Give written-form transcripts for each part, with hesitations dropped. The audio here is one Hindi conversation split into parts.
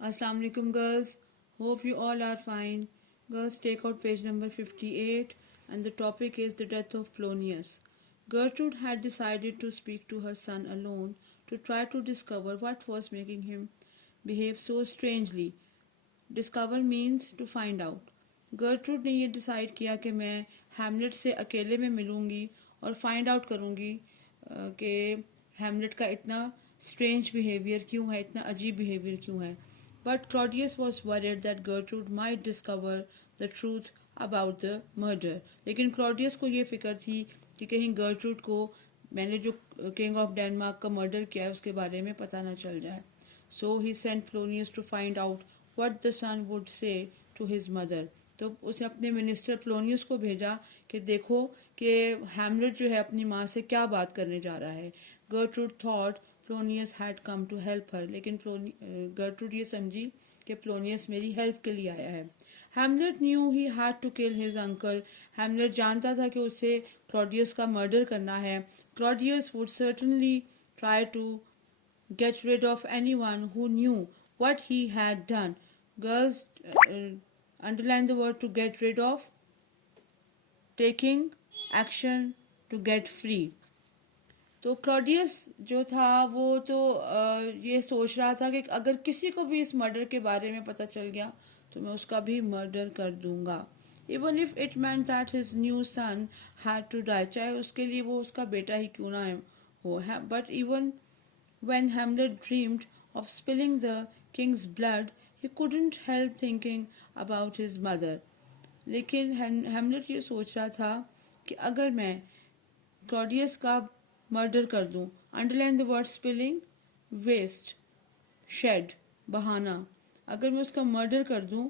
Assalamu alaikum girls. Hope you all are fine. Girls, take out page number 58 and the topic is the death of Polonius. Gertrude had decided to speak to her son alone to try to discover what was making him behave so strangely. Discover means to find out. Gertrude ने ये डिसाइड किया कि मैं हैमलेट से अकेले में मिलूंगी और फाइंड आउट करूंगी कि हैमलेट का इतना स्ट्रेंज बिहेवियर क्यों है, इतना अजीब बिहेवियर क्यों है. But Claudius was worried that Gertrude might discover the truth about the murder. लेकिन क्लॉडियस को ये फिक्र थी कि कहीं गर्ट्रूड को मैंने जो किंग ऑफ डेनमार्क का मर्डर किया है उसके बारे में पता न चल जाए. So he sent Polonius to find out what the son would say to his mother. तो उसने अपने मिनिस्टर प्लोनियस को भेजा कि देखो कि हैमलेट जो है अपनी माँ से क्या बात करने जा रहा है. Gertrude thought Polonius had come to help her, लेकिन गर्ट्रूड ये समझी कि प्लोनियस मेरी हेल्प के लिए आया है. Hamlet knew he had to kill his uncle. Hamlet जानता था कि उसे क्लॉडियस का मर्डर करना है. Claudius would certainly try to get rid of anyone who knew what he had done. Girls, underline the word to get rid of. Taking action to get free. तो क्लॉडियस जो था वो तो ये सोच रहा था कि अगर किसी को भी इस मर्डर के बारे में पता चल गया तो मैं उसका भी मर्डर कर दूंगा. Even if it meant that his new son had to die, चाहे उसके लिए वो उसका बेटा ही क्यों ना हो. But even when Hamlet dreamed of spilling the king's blood, he couldn't help thinking about his mother. लेकिन हैमलेट ये सोच रहा था कि अगर मैं क्लॉडियस का मर्डर कर दूं, underline the word spilling, waste, shed, बहाना, अगर मैं उसका मर्डर कर दूं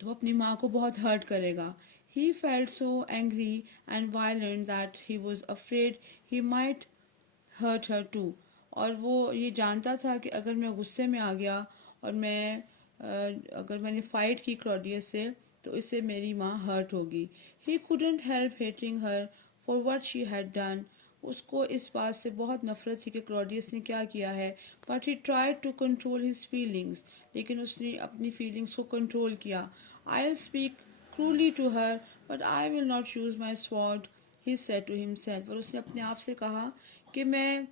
तो अपनी माँ को बहुत हर्ट करेगा. He felt so angry and violent that he was afraid he might hurt her too. और वो ये जानता था कि अगर मैं गुस्से में आ गया और अगर मैंने फाइट की क्लॉडियस से तो इससे मेरी माँ हर्ट होगी. ही couldn't help hating her for what she had done. उसको इस बात से बहुत नफरत थी कि क्लॉडियस ने क्या किया है. But he tried to control his feelings. लेकिन उसने अपनी फीलिंग्स को कंट्रोल किया. I'll speak cruelly to her but I will not use my sword, he said to himself. और उसने अपने आप से कहा कि मैं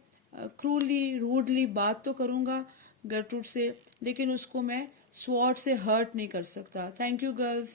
क्रूली रूडली बात तो करूँगा गर्ट्रूड से लेकिन उसको मैं स्वॉर्ड से हर्ट नहीं कर सकता. Thank you girls.